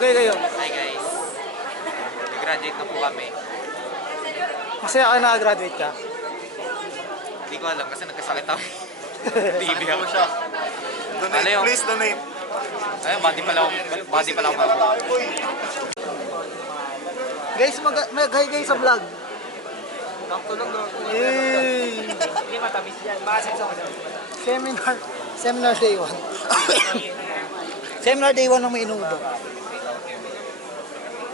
Magkaya kayo? Hi guys. Nag-graduate na po kami. Masaya ka nakagraduate ka? Hindi ko alam kasi nagkasakit ako. TV ako. siya. Donate, Ano yung- please donate. Ayun, body pala ako. Body pala ako. Guys, mag-hi guys sa vlog. Yay! Hindi matamis yan. Baka sa Seminar day 1. Seminar day 1 ng may inudo.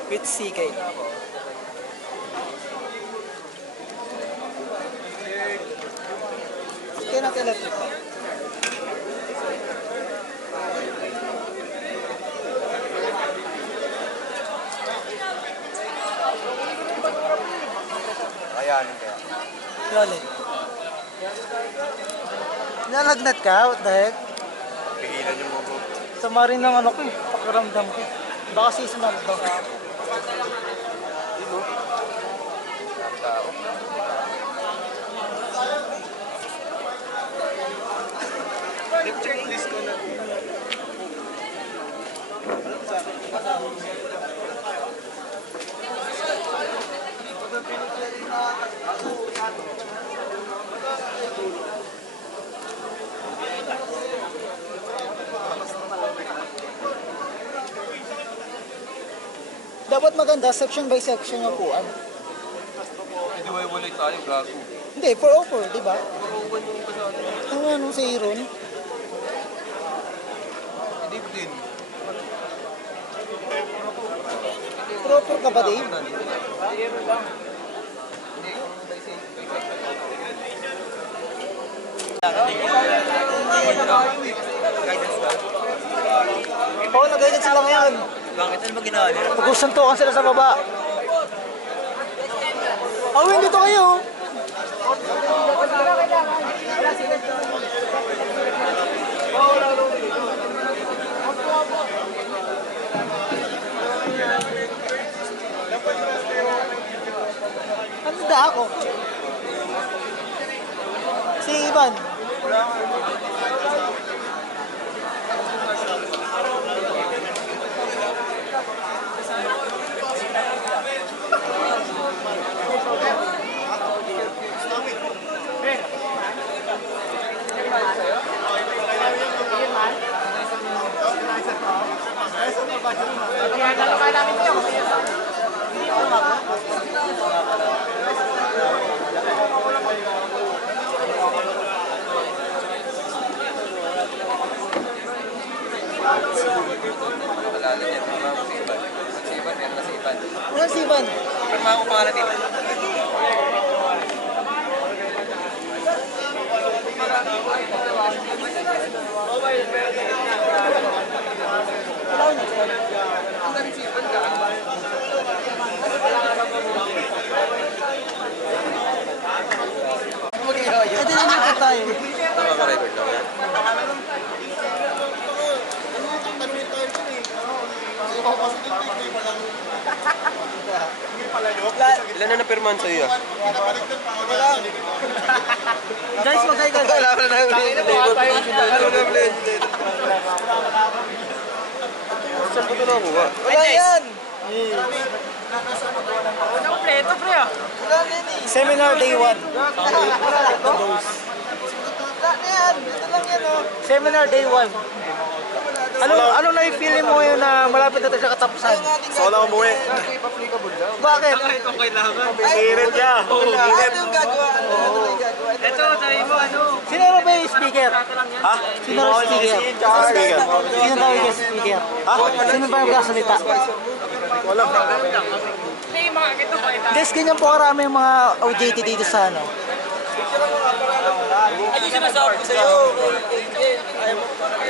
With CK. Kaya natin electric. Kayanin kaya. Lali. Nalagnat ka? What the heck? Pigilan yung bubo. Sama rin ng ano ko eh. Pakiramdam ko. Baka seasonal to. Ang tao. Checklist ko na. Dapat maganda, section by section yung upuan. Hindi mo iwalay tayo, gago. Hindi, 404, di ba? Ang ano sa Iron? Hindi din. 404 ka ba, Dave? Oo, nag-guidance sila ngayon. Bakit ano ba ginawa nila? Pag-usantukan sila sa baba. Awin, dito kayo. Ano da ako? Si Ivan. Alala niya, mga siban. Siban, meron na siban. Ano si Ivan? Pero mga pangalan dito. Eh, di naman tayo. Nakaka-record lang yan. Ilan na napirman sa'yo ah? Guys, mag-hi guys. Wala na na ulit. Ano na ulit? Saan ko ito nakuha? Wala yan. Kompleto, pre ah. Seminar day 1. Seminar day 1. Ano na-feel mo ngayon na malapit na tayo sa katapusan? So na umuwi. Bakit? Okay lang. Init niya. Init. Ito, sabi mo ano? Sino ba yung speaker? Ha? Sino yung speaker? Speaker. Sino daw yung speaker? Ha? Sino ba yung kasalita? Wala. Hindi, mga ito pa ito. Guys, ganyan po karami yung mga OJT dito sa ano. Ano sinasabi ko sa'yo?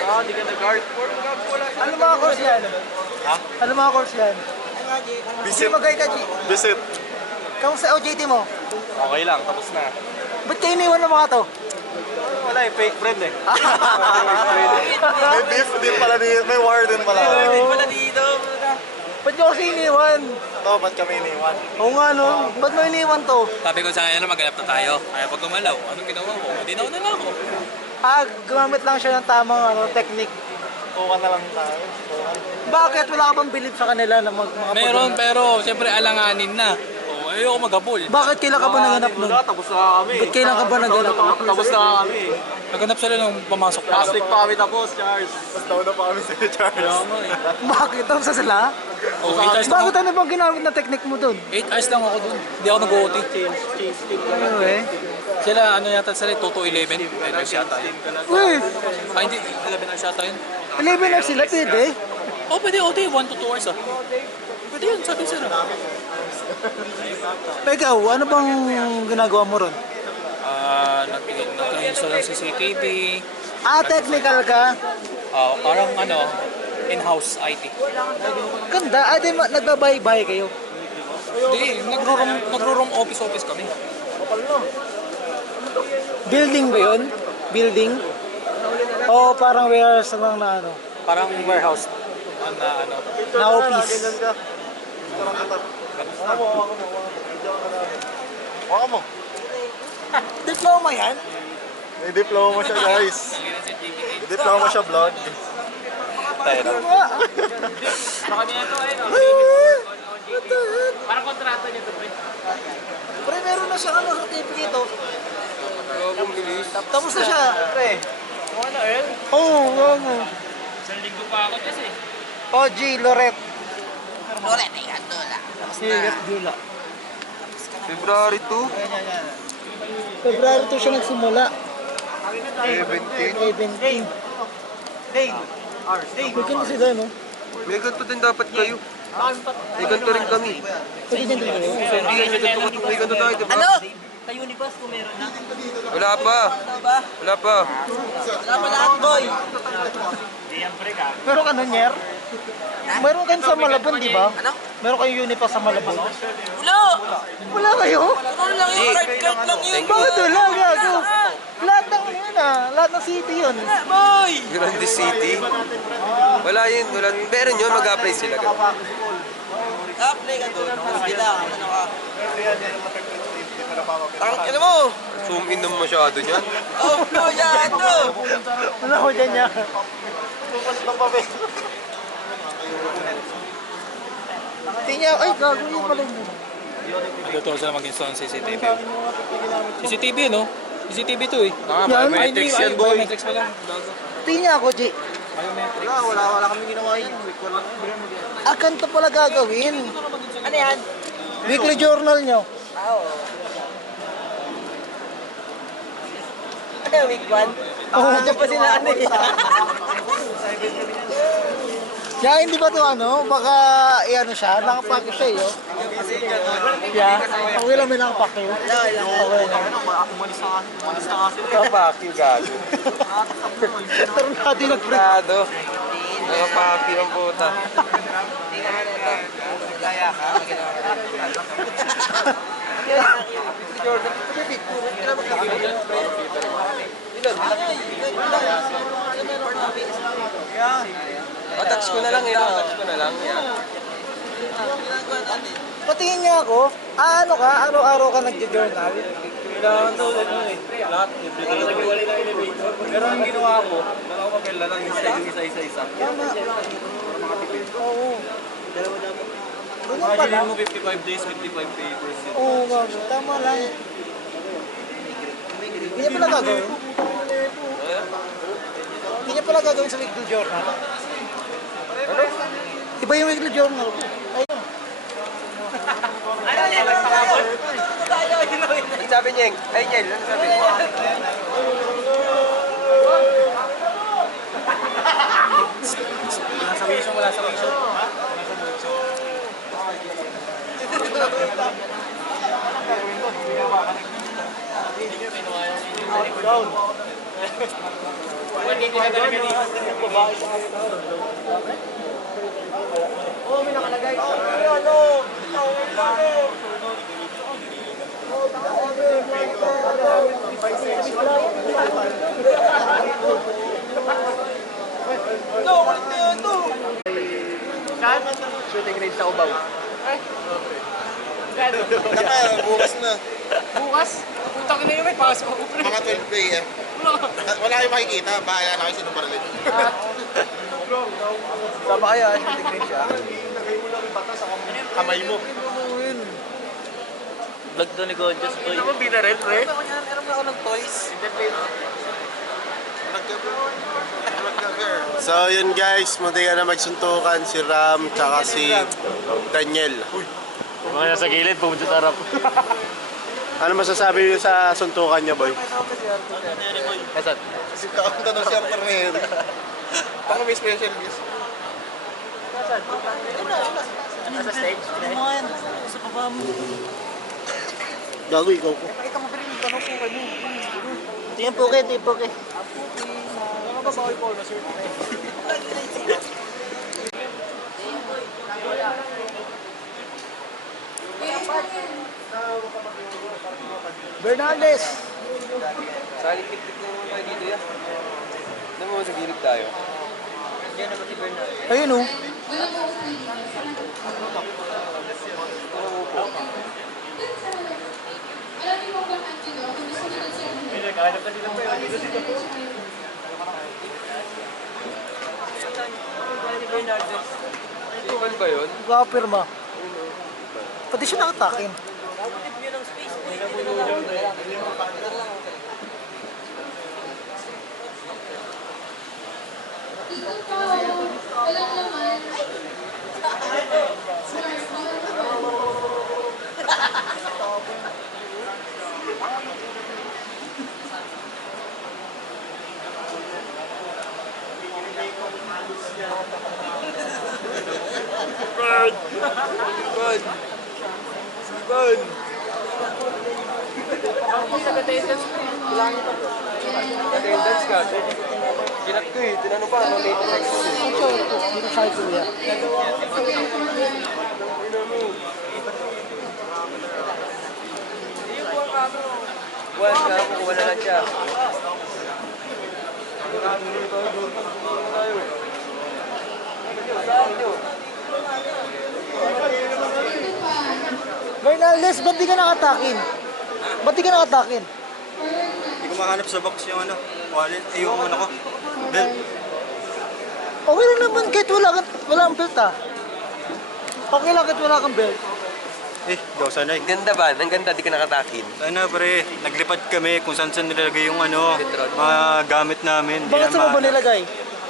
Ah, di ka nag-guard. Ano mga course yan? Ha? Ano mga course yan? Visit. Magay ka, G. Visit. Kamusta OJT mo? Okay lang, tapos na. Ba't kayo iniwan ng mga to? Wala eh, fake friend eh. May beef din pala dito, may war din pala. Wala dito. Ba't nyo kasi iniwan? Ito, ba't kami iniwan? Oo nga no, ba't mo iniwan to? Sabi ko sa kanya na maghanap na tayo. Kaya pag gumalaw, anong ginawa mo? Hindi na ako. Gumamit lang siya ng tamang technique. Tukan na lang tayo. Tukan. Bakit? Wala ka bang bilib sa kanila na mga Meron, pero siyempre alanganin na. Oh, ayoko maghabol. Bakit kailan ka ba naganap nun? Wala, tapos na kami. Ba't kailan ka ba naganap? Tapos na kami. Naganap sila nung pumasok pa. Last week pa kami tapos, Charles. Tapos na pa kami sa Charles. Bakit? Tapos sa sila? Oh, 8 hours lang Bakit ako. ano bang ginamit na technique mo dun? 8 hours lang ako dun. Hindi ako nag-OT. Ano eh? Sila, ano yata sila, 2 to 11. 10 hours yata yun. Uy, Ah, hindi, 11 hours yata yun. 11 hours sila, pwede. Oh, pwede OT, 1 to 2 hours ah. Pwede yun, sabi sila. Ikaw, ano bang ginagawa mo ron? Nag-install ng CCTV. Technical ka? Parang ano, in-house IT. Ganda. Di nagbabahay-bahay kayo. Hindi, nagro-room office kami. Building ba yun? Building? O parang warehouse lang na ano? Parang warehouse na ano. Na office? Waka mo. Diploma yan? May diploma siya, guys. May diploma siya, vlog. Tayo na. Parang kontrata niya to, pre. Pre, meron na siyang certificate oh. Tapos na siya. Pre. Ano, El? Oo, oo. Isang linggo pa ako kasi. OG, Loret. Loret, eh, ato lang. Sigat Dula. February 2, February 2 siya nagsimula. 17. 17. Maganda sila, no? May ganito din dapat kayo. May ganito rin kami. Pwede din kayo. May ganito tayo, diba? Ano? Sa Unibus kung meron na. Wala pa. Ano ba? Wala pa. Wala pa lahat, boy. Meron ka nun, Nyer? Meron kayo sa Malabon, di ba? Ano? Meron kayong unipa sa Malabon? Wala! Wala kayo? Ano lang yun? Card lang yun. Bakit wala, gago? Lahat ng yun lahat ng city yun. Boy! Grande City. Wala yun. Wala. Meron yun, mag-apply sila. Apply ka doon. Sila, ano ka? Ano mo? Zoom in naman masyado niyan. Oh, no, yan, to! Wala ko dyan niya. Tingnan, ay gago yun pala yun. Nagtuturo sila mag-install ng CCTV. CCTV, no? CCTV to eh. Yan? Ay, hindi, ay, biometrics pa lang. Tingnan ako, G. Wala kami ginawa yan. Ganito pala gagawin. Ano yan? Weekly journal nyo. Ano, week 1? Nandiyan pa sila, ano yan? Kaya hindi ba ito ano? Baka, ano siya, nakapake siya yun. Yeah, okay lang may nakapake yun. Okay lang. Kapaki, gago. Pero natin nag-break. Grado. Nakapaki ang puta. Attach ko na lang eh. Attach ko na lang. Patingin niya ako, ano ka, araw-araw ka nagjo-journal? Kailangan daw ano eh. Lahat. Pero ang ginawa ko, ako magkala lang isa-isa. Tama. Oo. Ganun pala. Mo 55 days, 55 papers. Oo, gago. Tama lang. Hindi niya pala gagawin. Hindi niya pala gagawin sa weekly journal. Iba yung weekly journal ko. Ayun. Ang sabi niya, ay Niel, ano sabi? Wala sa vision. Shooting range sa Cubao. Bukas na. Bukas? Putang ina yun, may pasok ako. Mga 12 p.m. Wala kayong makikita. Bahala na kayo sinong paralin. Sama kaya, shooting din siya. Kamay mo. Vlog to ni Gonjas, boy. Ano ba binarel, pre? Meron ako ng toys. So yun guys, munti ka na magsuntukan si Ram tsaka si Daniel. Mga nasa gilid, pumunta sa harap. Ano masasabi niyo sa suntukan niya, boy? Asan? Kasi kaunta na siya partner. Baka may special guest. Nasa stage? Sa baba mo. Gago, ikaw ko. Pakita mo pa rin, tanong po kayo. Tingnan po kayo, tingnan po kayo. Bernales! Sa alikip-tip na naman tayo dito yan. Ano mo sa gilid tayo? Yan naman si Bernal. Ayun oh. Iban ba yun? Nagpapirma. Pati siya nakatakin. Walang laman. Attendance ka. Ginat ko eh. Tinanong pa ano latest exercise. Dito sa kuya. Once na, kukuha na lang siya. Bernales, ba't di ka nakatakin? Ba't di ka nakatakin? Hindi ko mahanap sa box yung ano, wallet, yung ano ko, belt. Okay lang naman kahit wala kang belt ah. Okay lang kahit wala kang belt. Daw sanay. Ganda ba? Ang ganda, di ka nakatakin. Ano pre, naglipad kami kung saan nilagay yung ano, mga gamit namin. Bakit sa mo ba nilagay?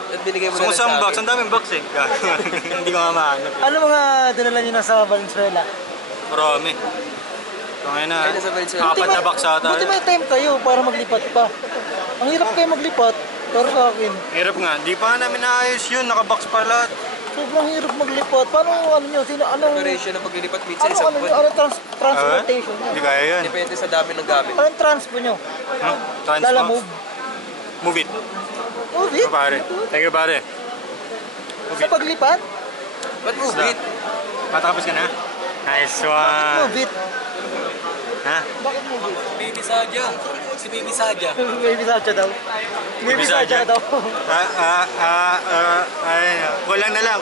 At binigay mo So na lang sa sa box, akin. ang daming box eh. Hindi ko nga mahanap. Ano mga dinala niyo na sa Valenzuela? Marami. So ngayon na, Kaya nasa Valenzuela. apat na box ata. Buti may time kayo para maglipat pa. Ang hirap kayo maglipat, pero sa akin, Hirap nga, di pa nga namin naayos yun, nakabox pa lahat. sobrang hirap maglipat. Paano ano nyo? Anong Operation na paglilipat minsan isang buwan. transportation nyo? Hindi kaya yun. Depende sa dami ng gamit. Anong transpo nyo? Transpo. Lala move? Move it. Move it? Ito pare. Thank you pare. Sa paglipat? Ba't move it? Matapos ka na? Nice one. Move it. Ha? Bakit move it? Baby Saja. Si Baby Saja. Baby Sacha daw. Baby Sacha daw. Kulang na lang.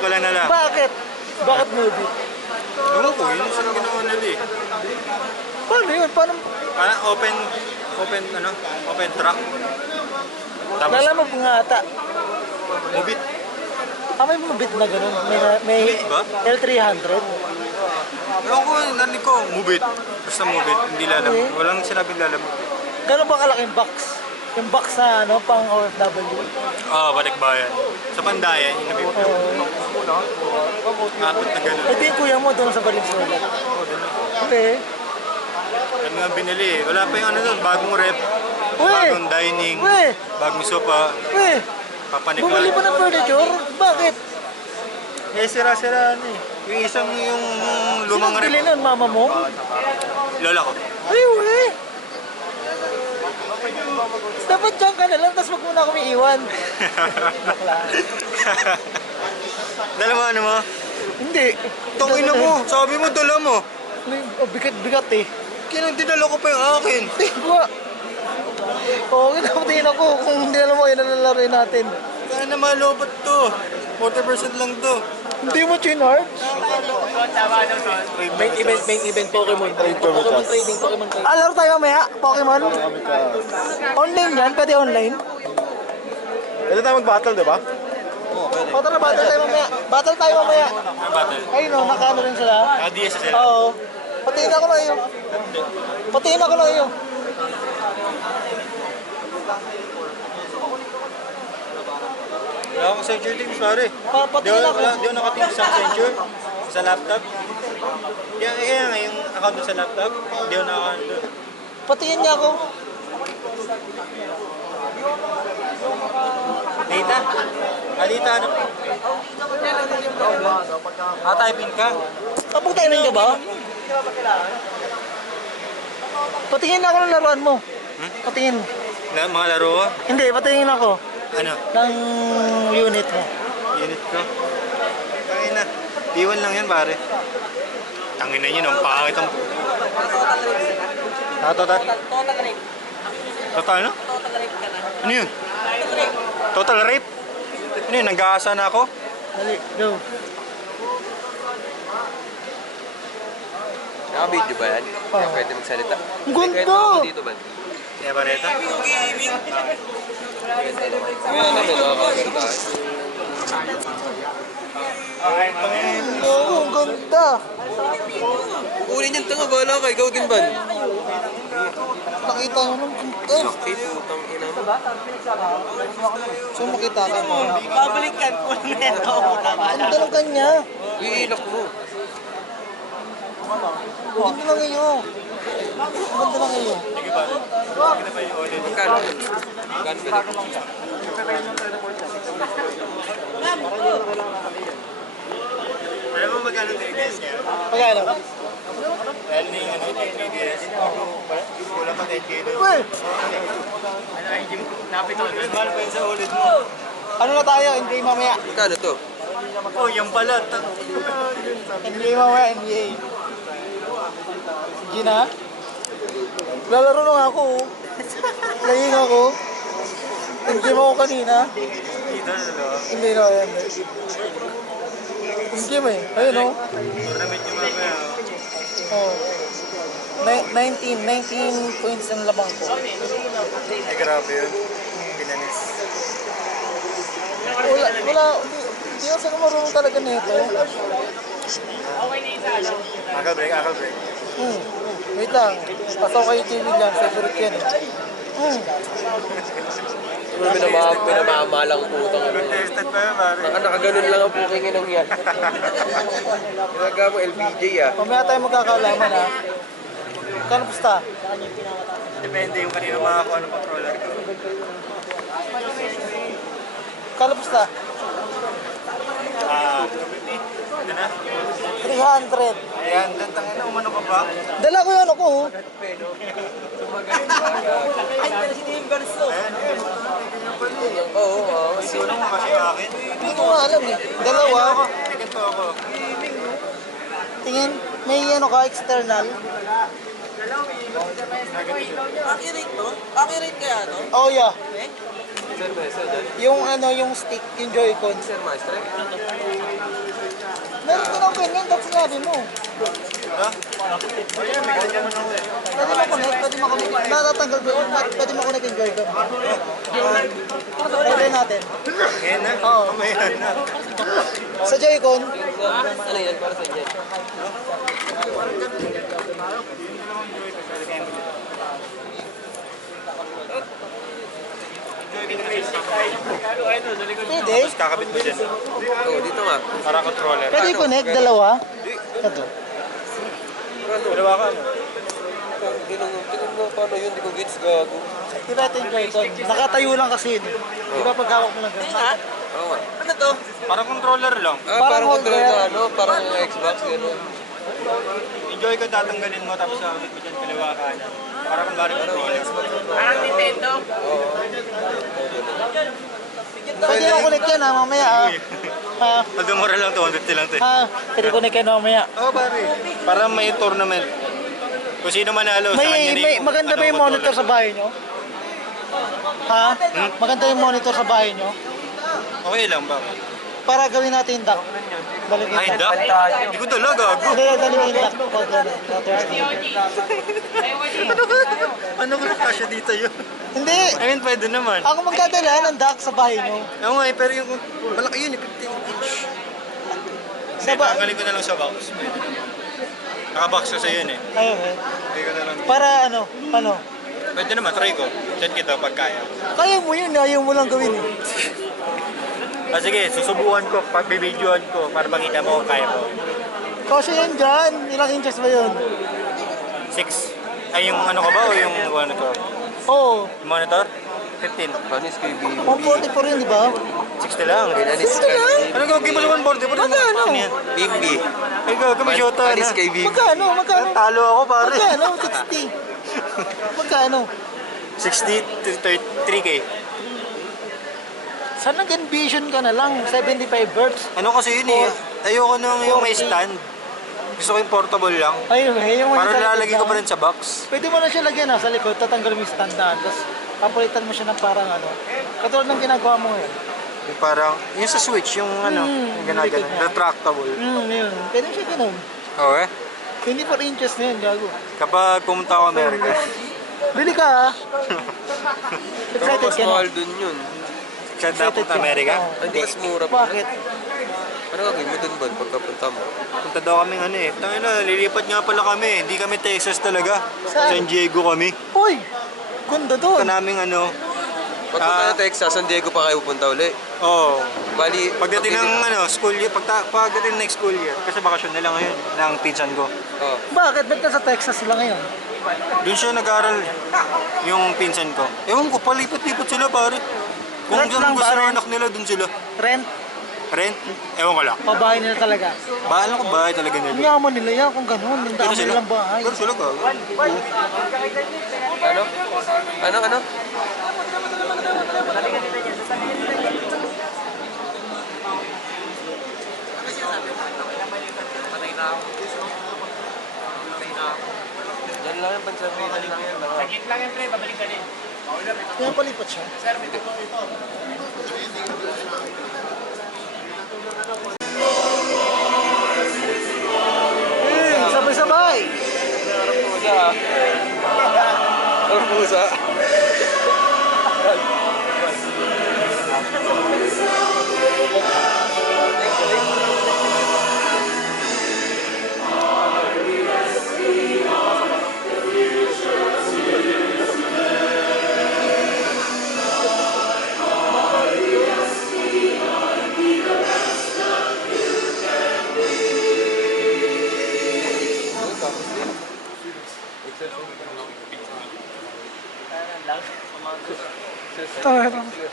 Bakit? Bakit move it? Ewan ko, yun yung ginawa nila eh. Paano yun? Paano? Parang open track. Tapos, Lalamog nga ata. move it. May move it na ganun. May ba? L300. Ewan ko, narinig ko, move it. Basta move it, hindi lalamog. Okay. Walang sinabing lalamog. Gano'n ba kalaki yung box? Yung box na ano, pang OFW. Balikbayan. Sa Pandayan, yung nabibig. Abot na gano'n. Ito yung kuya mo doon sa Valenzuela. Okay. Ano nga binili eh. Wala pa yung ano doon, bagong rep, Uy! bagong dining, Uy! bagong sofa, Uy! Bumili pa papaniklan. ng furniture? Bakit? Sira-sira ano eh. Yung isang yung lumang Sinong bili rep, nun? Mama mo? lola ko. Ay, uwi! Dapat dyan ka na lang, tapos wag mo na kami iwan. Dala mo ano mo? Hindi. Tangina mo, sabi mo dala mo. Bigat eh. Dinala ko pa yung akin. Tingwa. Oo, kinapatiin ako. Kung hindi alam mo, yun ang lalaroin natin. Kaya na malobot to. 40% lang to. Hindi mo chinard? Main event Pokemon. Pokemon trading, Pokemon trading. Laro tayo mamaya, Pokemon. Online yan? Pwede online? Pwede tayo mag-battle, di ba? Oo, O tara, battle tayo mamaya. Battle tayo mamaya. Battle. Ayun o, nakaano rin sila. DS sila. Oo. Patiin ako lang iyo. Patiin ako lang iyo. Wala akong censure teams, pare. Patiin ako. Di ako nakating sa censure sa laptop. Kaya nga yung account sa laptop, di ako naka-account doon. Patiin niya ako. Data? Data ano? Typing ka? Kapagtainin ka ba? Patingin ako ng laruan mo. Patingin. Mga laro ko? Hindi, patingin ako. Ano? Ng unit mo. Unit ko? Tangin na. P1 lang yan, pare. Tangin na yun, ang pangit ang... Total? Total rape. Total no? Total rape ka na. Ano yun? Total rape. Total rape? Ano yun, nag-aasa na ako? Dali, go. Naka-video ba yan? Kaya pwede magsalita. Ang ganda! Dito ba? Kaya ba neta? Oo, ang ganda! Kunin yung tanga, bahala ka. Ikaw din ba? Nakita mo nung ganda. Sakit, putang ina mo. So makita ka mo. Babalikan ko na ito. Ang ganda ng kanya. Iilak mo. Ang ganda ng iyo. Ang ganda ng iyo. Magkano? Magkano ba? Alam mo magkano 3DS niya? Pagkano? Dahil na yung ano, 3DS. Wala pa 10K doon. Uy! Napitol. Mahal pa yun sa ulit mo. Ano na tayo? NBA mamaya. Magkano to? Oh, yan pala. NBA mamaya, NBA. Gina? Lalaro lang ako. Laying ako. Nag-game ako kanina. Dito na loob. Hindi na yan. Nag-game eh. Ayun o. Tournament yung mamaya. Oh. 19 points ang labang ko. Ay, grabe yun. Pinanis. Wala, hindi ako sila marunong talaga nito. Akal break. Wait lang, pasaw kayo TV lang, favorite yan eh. Pinamamalang putang ano. Tested pa yun, pare. Nakaganon lang ang puking inong yan. Ginagawa mo LBJ ah. Mamaya tayo magkakalaman ha. Kano pusta? Depende yung kanino makakuha ng controller ko. Kano pusta? 250. Ano na? 300. Ayan, tangin na, umano ka ba? Dala ko yung ano ko. Ay, pero si Dave Garso. Oo. Sino mo kasi yung akin? Hindi ko nga alam eh. Dalawa. Ganito ako. Tingin, may ano ka, external. Accurate to? Accurate kaya to? Oh yeah. Sir Maestro dyan? Yung ano, yung stick, yung Joy-Con. Sir Maestro? Meron din ako ganyan, that's sinabi mo. Ha? Oh, yeah, may ganyan naman ako eh. Pwede makonect. Natatanggal ba yun? Pwede makonect yung Joy-Con. Pwede natin. Ngayon na? Oo. Mamaya na. Sa Joy-Con, Ano yan para sa inyo? pwede. Tapos kakabit mo dyan. Oo, dito nga. Para controller. Pwede connect, dalawa. Ito. Dalawa ka, ano? Tingnan mo paano yun, di ko gets gago. Diba ito yung Joy-Con? Nakatayo lang kasi yun. Diba pag hawak mo lang ganun? Oo nga. Ano to? Parang controller lang. Parang Parang control holder. na ano, parang Xbox, gano'n. Enjoy ko tatanggalin mo tapos kakabit mo dyan kaliwa kanan. Para kung bari controller. Parang Nintendo. Pwede mo connect yan ha, mamaya ha. Ha? Although mura lang, 250 lang to eh. Ha? Pwede connect yan mamaya. Oo, pare. Para may tournament. Kung sino manalo sa kanya May maganda ba yung monitor sa bahay nyo? Ha? Maganda yung monitor sa bahay nyo? Okay lang ba? Para gawin natin yung duck. Balik yung Ay, duck. Doc? Hindi ko talaga, gago. Hindi, balik yung duck. Pag ano, Thursday. Ano ko na kasya dito yun. Hindi. I mean, pwede naman. Ako magdadala ng dock sa bahay nyo. Oo nga eh, pero yung malaki yun, 15 inch. Sa ba? Tanggalin ko na lang sa box. Pwede. Nakabox ko sa yun eh. Ayun eh. Try ko na lang. Para ano? Ano? Pwede naman, try ko. Chat kita pag kaya. Kaya mo yun, ayaw mo lang gawin eh. Sige, susubukan ko, pagbibidyoan ko para makita mo kung kaya mo. Kasi yan dyan, ilang inches ba yun? 6. Ay, yung ano ka ba o yung monitor? Oo. Yung monitor? 15. Panis kay Bibi. 144 yun, di ba? 60 lang. Ito lang. Ano gawin mo sa 140? Magkano? Ano yan? Bimbi. Ay, gawin mo shota na. Panis kay Bibi. Magkano? Magkano? Talo ako pare. Magkano? 60. Magkano? 60 to 3K. Sana nag-envision ka na lang, 75 Hz. Ano kasi yun eh. Ayoko nang yung may stand. Gusto ko yung portable lang. Ayun eh, yung Para sa likod lalagay ko lang. pa rin sa box. Pwede mo na siya lagyan sa likod, tatanggalin mo yung standaan, tapos papalitan mo siya ng parang ano. Katulad ng ginagawa mo ngayon. Yung parang, yung sa switch, yung ano, yung ginagano, likod niya. retractable. Yun. Pwede mo siya ganun. Oo eh. 24 inches na yun, gago. Kapag pumunta ako Amerika, Bili ka ha? Excited ka na? dun yun. excited na punta Amerika. Oo. Hindi, mas mura pa. Bakit? Ano gagawin mo dun ba pagkapunta mo? Punta daw kaming ano eh. Tangina, lilipat nga pala kami. Hindi kami Texas talaga. Saan? San Diego kami. Uy! Ganda doon. Punta naming ano. Pagpunta ng Texas, San Diego pa kayo pupunta uli. Oh, Bali, pagdating ng ano, school year, pagdating next school year, kasi bakasyon nila ngayon ng pinsan ko. Oh. Bakit? Ba't nasa Texas sila ngayon? Doon siya nag-aral yung pinsan ko. Ewan ko, palipat-lipat sila pare. Kung Rent saan lang gusto ba, ng rent? anak nila, doon sila. Rent? Rent? Ewan ko lang. O bahay nila talaga? Bahala ko bahay talaga Ang nila. yaman nila yan kung gano'n. Ang Pero dami sila, nilang bahay. pero sila ka. Ano? Yan lang yung pansabihan lang yan. Kaya palipat siya. Sabay-sabay! Ang pusa.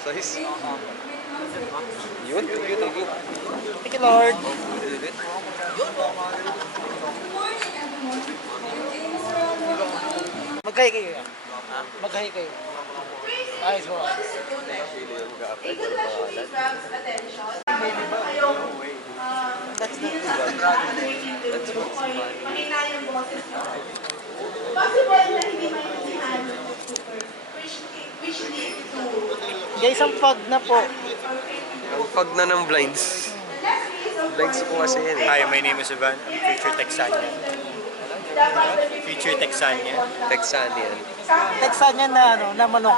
Size. Yun. Thank you, Lord. Maghay kayo. Maghay kayo. Ayos mo. Possible na hindi maintindihan which lead to Guys, ang pag na po. Ang pag na ng blinds. Blinds po kasi yan eh. Hi, my name is Ivan. I'm Future Texania. Future Texania. Texan yan. Texan yan na, ano, na manok.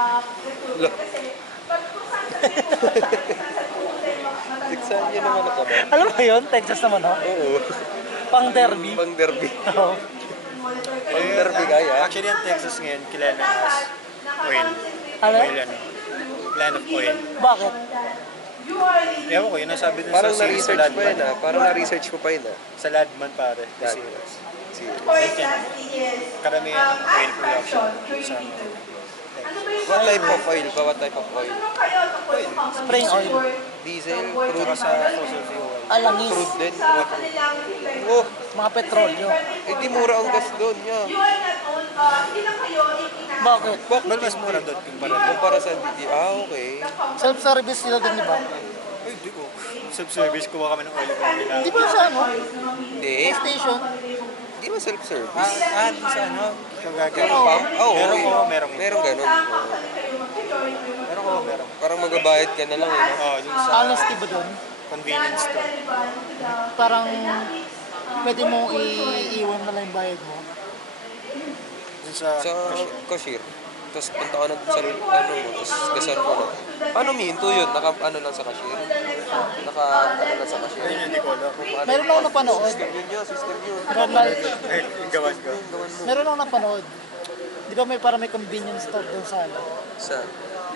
Texan yan naman ako ba? Alam mo yun? Texas na manok? Oo. Pang derby. Pang derby. Oo. Pang derby kaya. Actually, ang Texas ngayon, kilala as oil. Ano? Oil ano. Land of oil. Bakit? Ewan ko, yun ang sabi dun Parang sa series sa na-research pa yun Ladman. ah. Parang na-research ko pa yun ah. Sa Ladman pare. The Ladman. series. Karamihan ng oil production sa What type of oil pa? What type of oil? Spring oil. Diesel? Crude? sa fossil fuel. Alangis. Crude din? Oh, Mga petrolyo. eh di mura ang gas doon. Yeah. Bakit? Well, mas mura doon Kumpara sa DD. Ah, okay. Self-service sila din, di ba? Ay, di ko. Self-service, kuha kami ng oil. Di ba sa ano? Hindi. Station? Di ba self-service? Di sa ano? Kagagawin. Meron pump? Oo. Meron ko, meron. Meron ganun. Meron ko, meron. Parang magabayad ka na lang eh. No? Oh, dun sa Honesty ba doon? convenience store. Parang pwede mo iiwan na lang yung bayad mo. Dun sa... Sa cashier. Tapos punta ka na dun sa ano mo, tapos gasar mo na. Paano minto yun? Naka-ano lang sa cashier? Naka-ano lang sa cashier? Ayun, hindi ko alam. Meron ako napanood. System yun. Normal. Gawan ko. Meron ako napanood. Di ba may para may convenience store doon sa ano? Sa?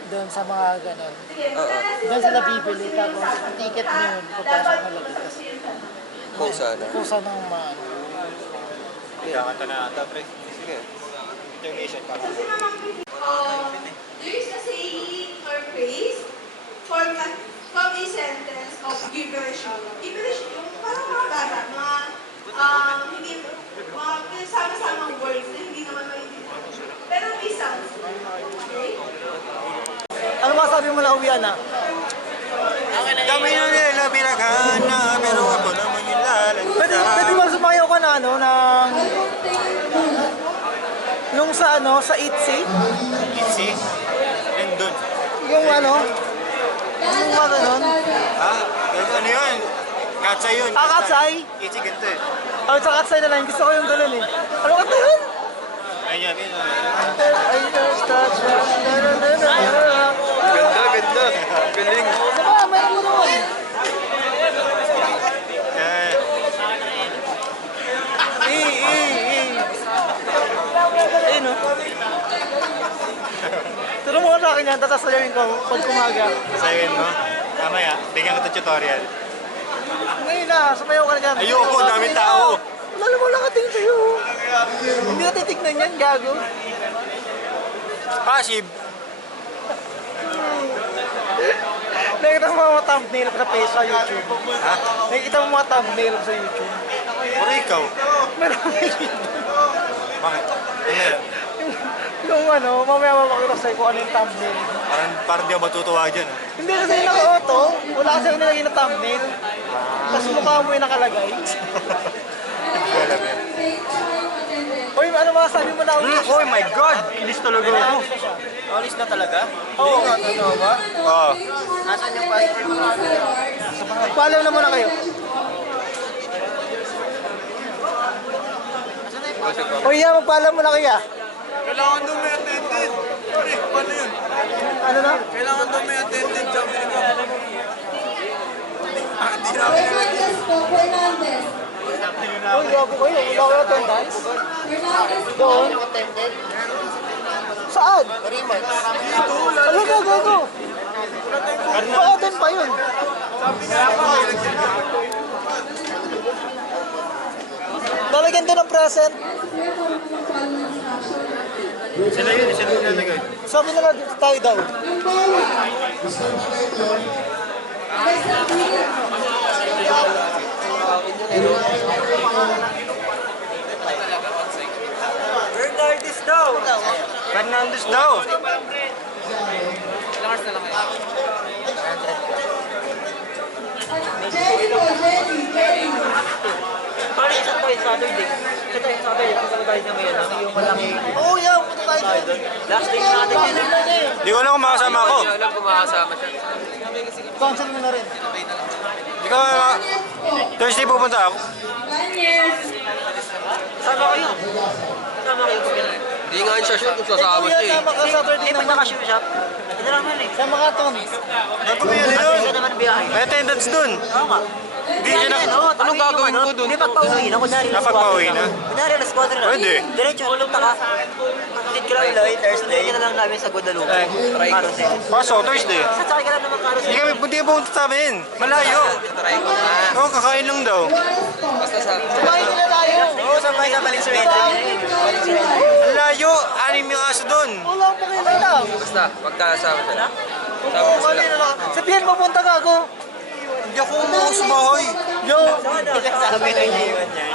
Doon sa mga ganon. Oo. Doon sila bibili tapos ticket mo yun, papasok mo lang. Tapos Kung sana. kung saan ang mga Kakanta na ata, pre. Sige. Intonation pa. There is a saying or phrase from a sentence of gibberish. Gibberish yung parang mga bata, hindi, mga sama-samang words na hindi naman maintindihan. Pero may sounds. Okay? Ano masabi mo na uwian na? Kami na nila pinagana, pero ako naman yung Pwede mo sumayaw ka na ano, ng... Yung sa ano, sa Itzy? Itzy? Yan dun. Yung ano? Yung mga ganon? Ha? Ano yun? Katsa yun. Katsay? Itzy ganito eh. Ang sa Katsay na lang, gusto ko yung ganon eh. Ano ka yun? Ayun yan. I just touch you. Ganda. Galing. Diba, meron mo doon. Ayun o. Turo mo sa akin yan, tapos sasayahin ko pag kumaga. Sa'yo yun, no? Mamaya, bigyan ko ito tutorial. Ngayon na, sumayaw ka na dyan. Ayoko, daming tao. Wala naman nakatingin sa'yo. Hindi ka titignan yan, gago. Passive. Nakikita mo mga thumbnail ko sa face sa YouTube. Ha? Nakikita mo mga thumbnail ko sa YouTube. Puro ikaw. Meron Bakit? Ano yan? yung ano, mamaya mapakita sa'yo kung ano yung thumbnail. Parang di ako matutuwa dyan. Hindi kasi yung naka-auto, wala kasi yung nilagay na thumbnail. Tapos mukha mo yung nakalagay. Hindi ko alam yan. Uy, ano masasabi mo na ulit? Oh my God! Inis talaga ako. Alis na talaga? Oo. Totoo ba? Oo. Nasaan yung passport mo? Follow na muna kayo. Uy, mag-follow muna kayo. Kailangan daw may attended. Pare, paano yun? Ano na? Kailangan daw may attended. Sabi nila. Hindi na Fernandez po, Fernandez. Uy, gago kayo. Wala kayo attendance? Fernandez po. Doon? Saan? Ano gago? Baka doon pa yun. Lalagyan doon ng present. Sila yun, sila yun nalagay. Sabi nila tayo daw. Yung bawal. Fernandez daw! Fernandez daw! Jenny po, Jenny. Paano isang tayo Saturday? Isa tayo Saturday, kasama tayo sa may ano, yung malaki Oo, yeah, punta tayo doon. last day natin yun. Hindi ko alam kung makasama ako. Hindi alam kung makakasama siya. Cancel mo na rin. Hindi ko Thursday pupunta ako. Banyes. Sama kayo. Sama kayo. Hindi nga siya sure kung sasama siya eh. Sama ka Saturday Hindi, pag naman. naka-shoe shop, ito lang yun eh. Sama ka, Ton. Ano ba yan yun? Ito naman biyahe. May attendance dun. Oo nga. Hindi siya na... Anong gagawin mo dun? Hindi, pagpauwi na. Kunyari na Kapag pauwi na? Kunyari na squadron na. Pwede. Diretso, punta ka. Hindi ka lang Lloyd, Thursday. Hindi na lang namin sa Guadalupe. Carousel. Paso, Thursday. Sasakay ka lang naman Carousel. Hindi ka pumunta sa amin. Malayo. Try ko nga. Oo, kakain lang daw. Basta sa... Kumain na tayo. Oo, sabay sa Valenzuela. Ang layo. Anim yung aso dun. Wala pa kayo lang. Basta, magkasama sila. Sama Oo, ko sila. kanina lang. Sabihan mo, punta ka ako. Hindi ako umuwi sa bahay. Yo. Sabi na iniwan niya.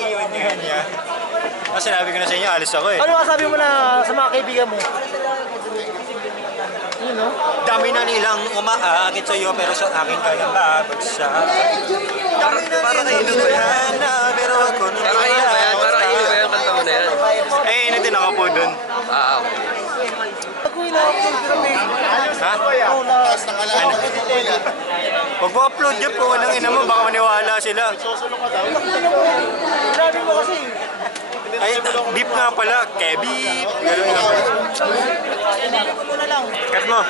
Iwan niya. Kasi sinabi ko na sa inyo, alis ako eh. Ano masabi mo na sa mga kaibigan mo? Yun, no? Dami na nilang umaakit sa iyo pero sa akin kayang babagsak. Dami na nilang na pero ako nung Parang iyo ba yan? Parang iyo ba yan? Kanta mo na yan. Eh, natin ako po dun. Okay. Pag-uwi na ako sa Ha? Oo, na. Huwag mo upload dyan po, walang ina mo, baka maniwala sila. Grabe mo kasi. Ay, beep nga pala. Kebip. Ganun nga pala. Cut mo.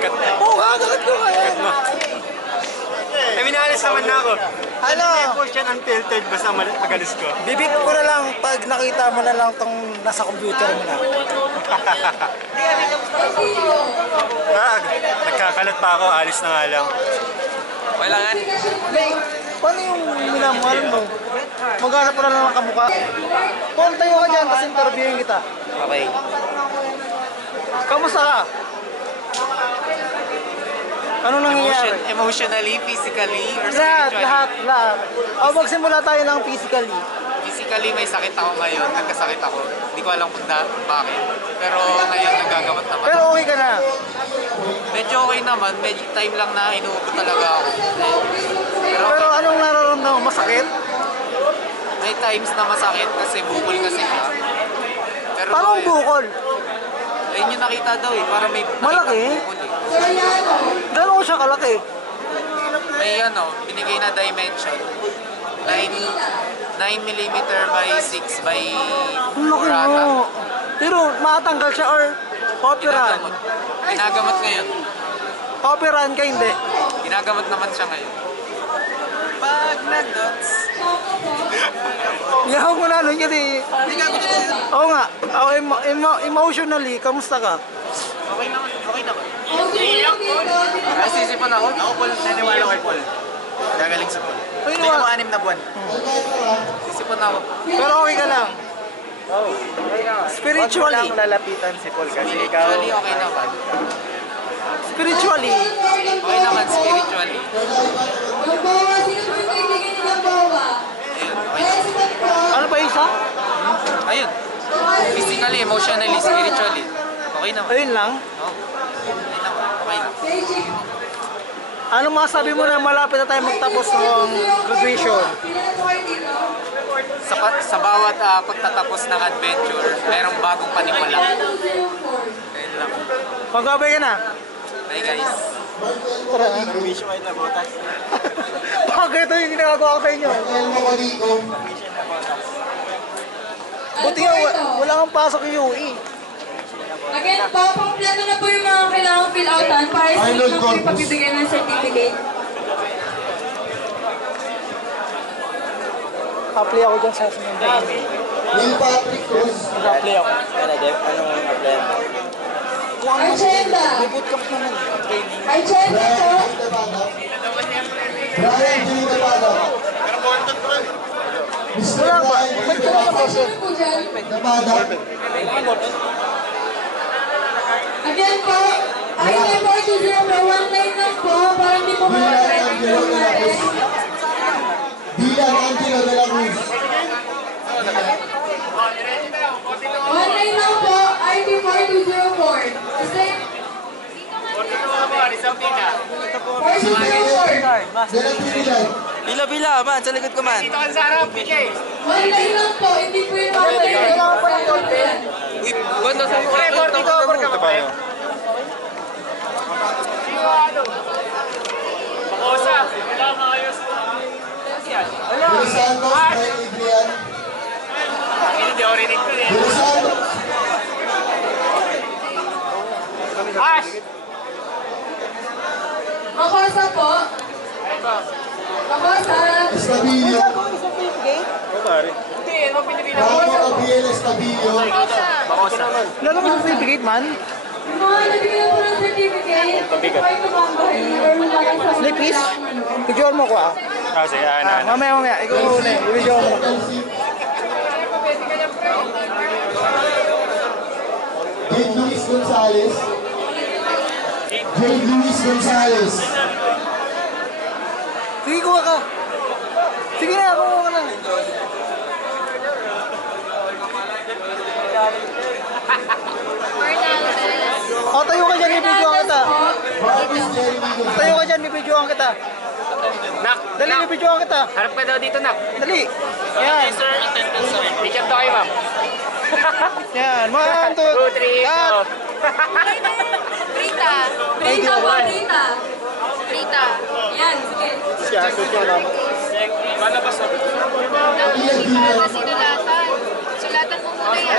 Cut mo. Oo nga, bakit ko kaya? Cut mo. Eh, minalis naman na ako. Ano? Question unfiltered basta magalis ko. Bibip ko na lang pag nakita mo na lang tong nasa computer mo na. Nagkakalat pa ako. Alis na nga lang. Kailangan. Hey, paano yung minamahal mo? Maghanap pa na lang ng kamukha. Kung tayo ka dyan, tapos interviewin kita. Okay. Kamusta ka? Ano nangyayari? Emotionally, physically, or Lahat, spiritually? lahat. O, magsimula tayo ng physically. Physically, may sakit ako ngayon. Nagkasakit ako. Hindi ko alam kung bakit. Pero ngayon, nagagamot naman. Pero okay ka na. Medyo okay naman. Medyo time lang na inuubo talaga ako. Pero Pero anong nararamdaman mo? Masakit? may times na masakit kasi bukol kasi siya. Pero Paano ang bukol? ayun yung nakita daw eh. Para may Malaki? bukol eh. Gano'n siya kalaki? May binigay na dimension. 9mm by 6 by Ang laki 4 ata. mo. Pero makatanggal siya or operan? Ginagamot. Ginagamot ngayon. Operan ka hindi. Ginagamot naman siya ngayon. Pag nag-dots. Yaw mo na nun kasi... Oo nga. Emotionally, kamusta ka? Okay naman. Okay naman. Ay, Sisipon ako. Ako, Paul. Naniwala kay Paul. Gagaling sa Paul. Ay, Hindi ko 6 na buwan. Sisipon ako. Pero okay ka lang. Spiritually. lalapitan si Paul kasi Spiritually, okay naman. Spiritually. Okay naman, spiritually. Yung bawa, sino po yung kaibigan niyo ng bawa? Ayun, okay naman. Ano pa isa? Ayun. Physically, emotionally, spiritually. Okay naman. Ayun lang. Oh. Okay naman. Okay lang. Anong masabi mo na malapit na tayo magtapos ng graduation? Pinanap po kayo dito? Sa bawat pagtatapos ng adventure, merong bagong panimula. Ayun lang. Magbabay ka na. Bye guys. Tara na. Bakit ito yung ginagawa ko sa inyo? Buti nga, wala kang pasok yung UE. Again po, pang-plano na po yung mga kailangang fill-outan para sa inyo po yung pagbibigay ng certificate. Apply ako dyan sa mga email. Neil Patrick Cruz. Mag-apply ako. Anong apply mo? Archenda! May bootcamp naman. Training. Archenda po! Brian J. Dabada. Mr. Wala ba? Brian J. Ba't ka naman boss? Sino po dyan? Dabada. Again po, ID 420 one line lang po para hindi po kayo ready po natin. Dylan Angelo de la Cruz. One line lang po, ID 4204. Kasi... 4204. De la Trinidad. Bila, man. Sa likod ko, man. One line lang po, hindi po yung mga Kailangan pa ng dolphin. Uy, banda sa mukha. De los Santos, Brian Adrian. De los Santos. Makosa po. Makosa. Estabilio. Paco Gabriel Estabilio. Wala naman sa certificate man. Mga nabigyan po ng certificate. Pwede tumambay or wala lang sa Lipis. Videoan mo ko ah. Kasi, Mamaya. Ikaw muna. I-videoan mo. Jade Luis Gonzalez. Jade Luis Gonzalez. Sige, kuha ka. Sige na, kuha ka na. O, tayo ka dyan, i-videoan kita. Marcus Jeremy Gonzalez. Tayo ka dyan, i-videoan kita. Nak! Dali, i-videoan kita. Harap ka daw dito, Nak. Dali. Yan. Richard to kayo, ma'am. Yan. 1, 2, 3, cut. Rita. Rita po, Rita. Rita. Yan, sige. Ian Dillon.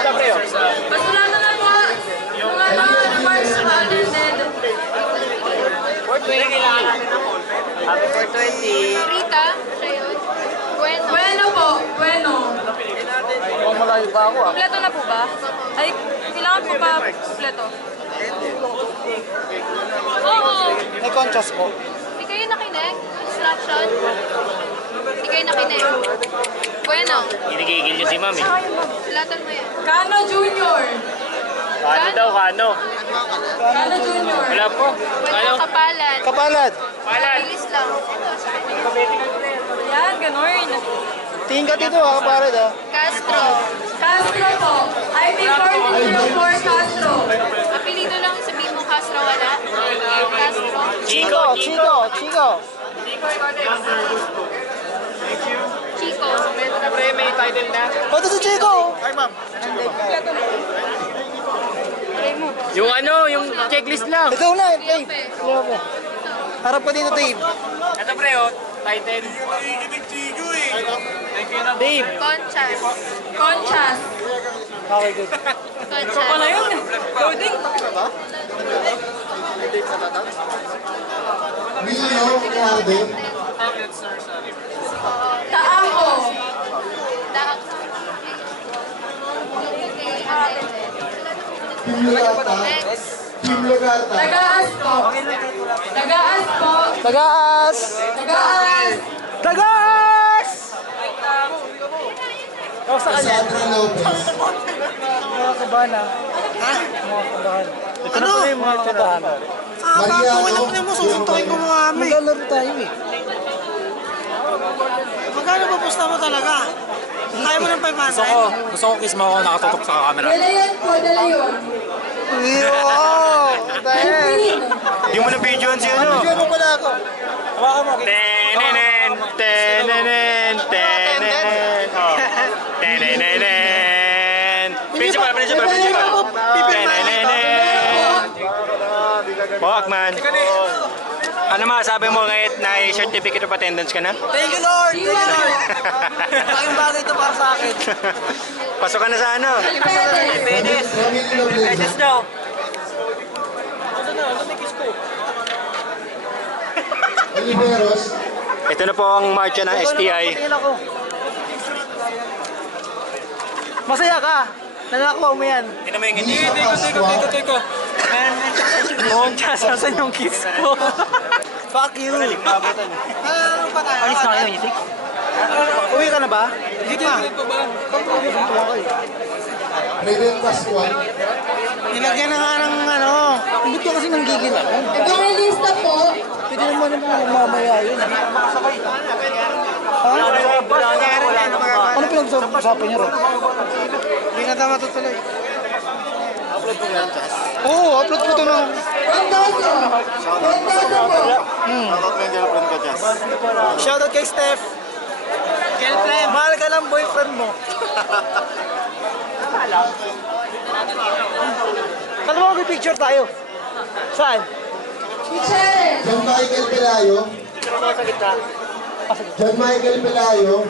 Pasulatan na po yung remarks sa attended. Happy 420. Rita, siya yun. Bueno. Bueno po, bueno. Mukhang malayo pa ako ah. Kompleto na po ba? Ay, kailangan po ba kompleto? Oo. May conscious po. Hindi kayo nakinig? Instruction? Hindi kayo nakinig? Bueno. Ginigigil niyo si ma'am eh. Sulatan mo yan. Kano Junior. Kano daw, kano? Kano Junior. Wala po. Bueno, kapalan. Kapalad. Bilis lang. Yan, ganun. Tingin ka dito ah, kapalad ah. Castro. Castro po. IP 4004 Castro. Apelido lang sabihin mo Castro, wala? Castro. Chico, Chico, Chico. Chico. May title na. Bato si Chico. Yung ano, yung checklist lang. Ikaw na, Dave. Harap ka dito, Dave. Ito pre, oh. Title. Dave. Conchas. Conchas. Okay, good. Conchas. Wala yun. Coding. Taako. Next. Tagaas po. Tagaas po. Tagaas. Tagaas. Tagas! O sa kanya? Mga kabana. Ha? Mga kabahan. Ito na pala yung mga kabahan. Alam mo, susuntukin ko mga amin. Maglalaro tayo eh. Magkano ba pusta mo talaga? Kaya mo ng 500? Gusto ko kiss mo ako nakatutok sa camera. Dala yan po, dala yun. Wow! Dahil! Hindi mo na videoan si ano. Bigyan mo pala ako. Hawakan mo. Tenenen, tenenen, tenenen. Oh. Tenenen. Principal. Tenenen. Walkman. Ano masasabi mo kahit na certificate of attendance ka na? Thank you, Lord! Thank you, Lord! Malaking bagay ito para sa akin. Pasok ka na sa ano? Benes! Benes daw! Ito na po ang marcha ng STI. Masaya ka. Nanakuha mo yan. Tingnan mo yung ngiti. Teko. Conchas, nasan yung kiss ko? Fuck you. Alis na kayo, Nisik? Uwi ka na ba? Dito ba? Nilagyan na nga ng ano. Hindi ka kasi nanggigil ako. Evangelista po. Pwede naman yung mamaya yun. Ha? Ano pinag-usapan niyo ron? Hindi na tama tutuloy. Upload mo yan, Chas? Oo, upload ko ito na. Rondoso. Rondoso po. Shoutout mo yung girlfriend ko, Jess. Shoutout kay Steph. Girlfriend, mahal ka ng boyfriend mo. Kala mo mag-picture tayo? Saan? Teacher. John Michael Pelayo. Sa gitna. John Michael Pelayo.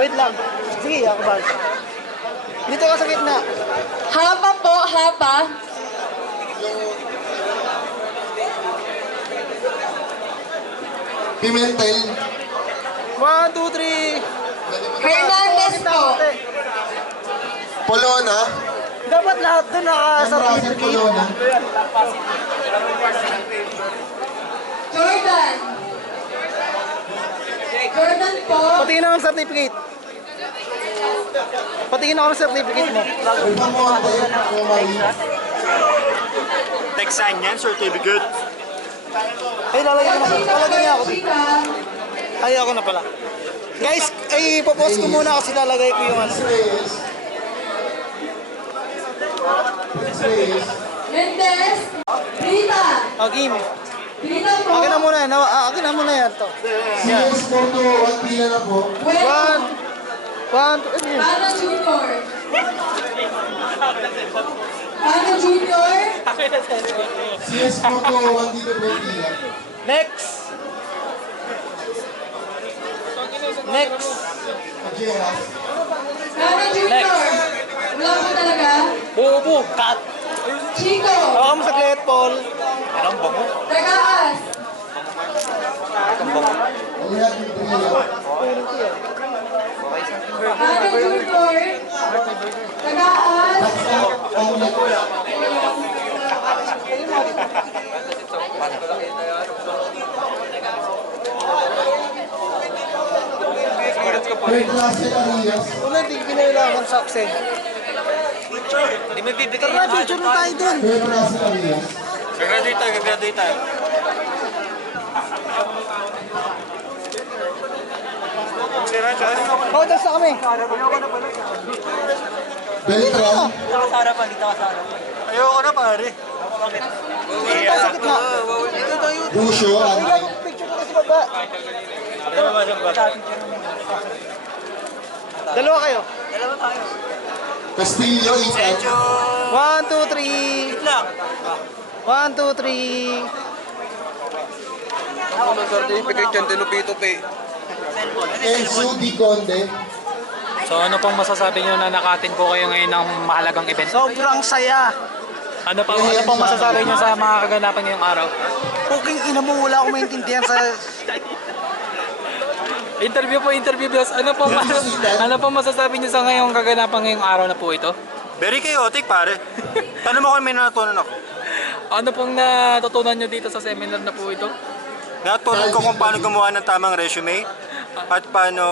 Wait lang. Sige, ako ba? Dito ka sa gitna. Hapa po, hapa. Pimentel. 1, 2, 3. Hernandez po. Polona. Dapat lahat doon Russell naka-certificate. Polona. Jordan. Jordan po. Patingin ako ng certificate. Patingin ako ng certificate mo. Ulpamonte. Romali. Texan yan, certificate. Ay, lalagyan niya ako. Chica. Ay, ako na pala. Guys, ay ipopost ko muna kasi lalagay ko yung ano. Reyes. Reyes. Mendez. Rita. Oh, game. Rita po. Akin na muna yan. Akin na muna yan to. CS Porto. At pila na po. Bueno. 1, 2, Kano Junior. Kano Junior. CS Porto. At dito po pila. Next. Next. Ajeras. Rana Junior. Wala po talaga. Buo. Cut. Chico. Baka mo saglit, Paul. Anong bango? Tagaas. Ayan, yung trio. Rana Junior. Tagaas. Third class Arias. Una, hindi kinailangan sa aksen. Hindi may bibigay Tara, picture na tayo dun. Third class Arias. Gagraduate tayo. Photos na kami. Beltran. Dito ka sa harapan, dito ka sa harapan. Ayoko na pare. Dito tayo sa gitna. Lucio. Kailangan yung picture na sa baba. Dalawa kayo. Dalawa tayo. Castillo. Ethan. 1, 2, 3. 1, 2, 3. Ako ng certificate yan, tinupito pa eh. Enzo Di Conde. So ano pong masasabi nyo na nakatin ko kayo ngayon ng mahalagang event? Sobrang saya. Ano pong masasabi nyo sa mga kaganapan ngayong araw? Puking ina mo, wala akong maintindihan sa... Interview boss. Ano pong masasabi nyo sa ngayong kaganapan ngayong araw na po ito? Very chaotic pare. Tanong mo kung may natutunan ako. Ano pong natutunan nyo dito sa seminar na po ito? Natutunan ko kung paano gumawa ng tamang resume at paano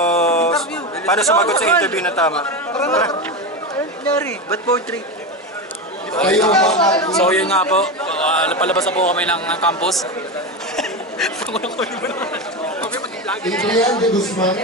sumagot sa interview na tama. Larry, ba't poetry? Kayo mga So yun nga po, palabas na po kami ng campus. Adrian de Guzman.